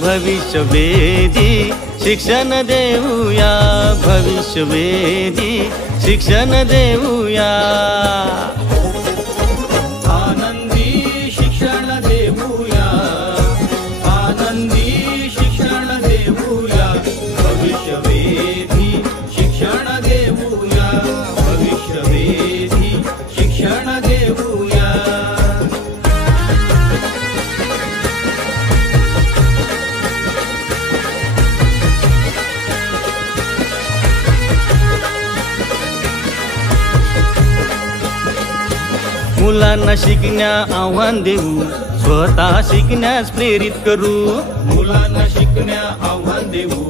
भविष्यवेधी शिक्षण देऊया, भविष्यवेधी शिक्षण देऊया। आनंदी शिक्षण देऊया, आनंदी शिक्षण देऊया, भविष्यवेधी शिक्षण देऊया, भविष्यवेधी शिक्षण देऊया। मुलांना शिकण्या आव्हान देऊ, स्वतः शिकण्यास प्रेरित करू। मुलांना शिकण्या आव्हान देऊ,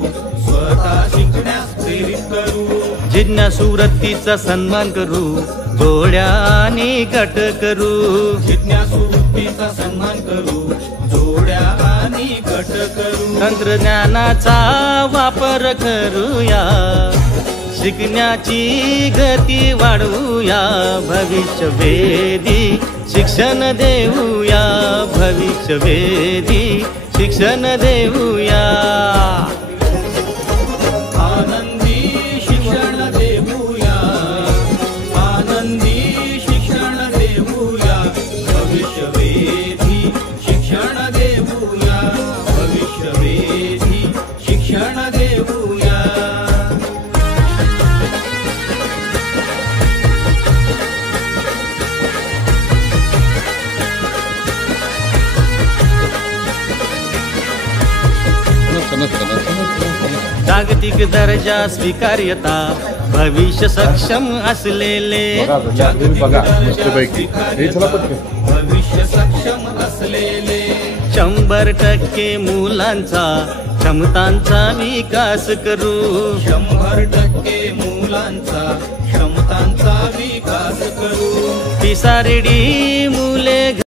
स्वतः शिकण्यास प्रेरित करू। जिज्ञासू वृत्तीचा सन्मान करू, जोड्या आणि गट करू। जिज्ञासू वृत्तीचा सन्मान करू, जोड्या आणि गट करू। तंत्रज्ञानाचा वापर करूया, शिकण्याची गती वाढवूया, भविष्यवेधी शिक्षण देऊया, भविष्यवेधी शिक्षण देऊया। आनंदी शिक्षण देऊया, आनंदी शिक्षण देऊया, भविष्यवेधी शिक्षण देऊया, भविष्यवेधी शिक्षण देऊया। जागतिक दर्जा स्वीकार्यता, भविष्य सक्षम असलेले, भविष्य सक्षम असलेले। 100% मुलांचा क्षमतांचा विकास करू, 100% मुलांचा क्षमतांचा विकास करू। पिसारेडी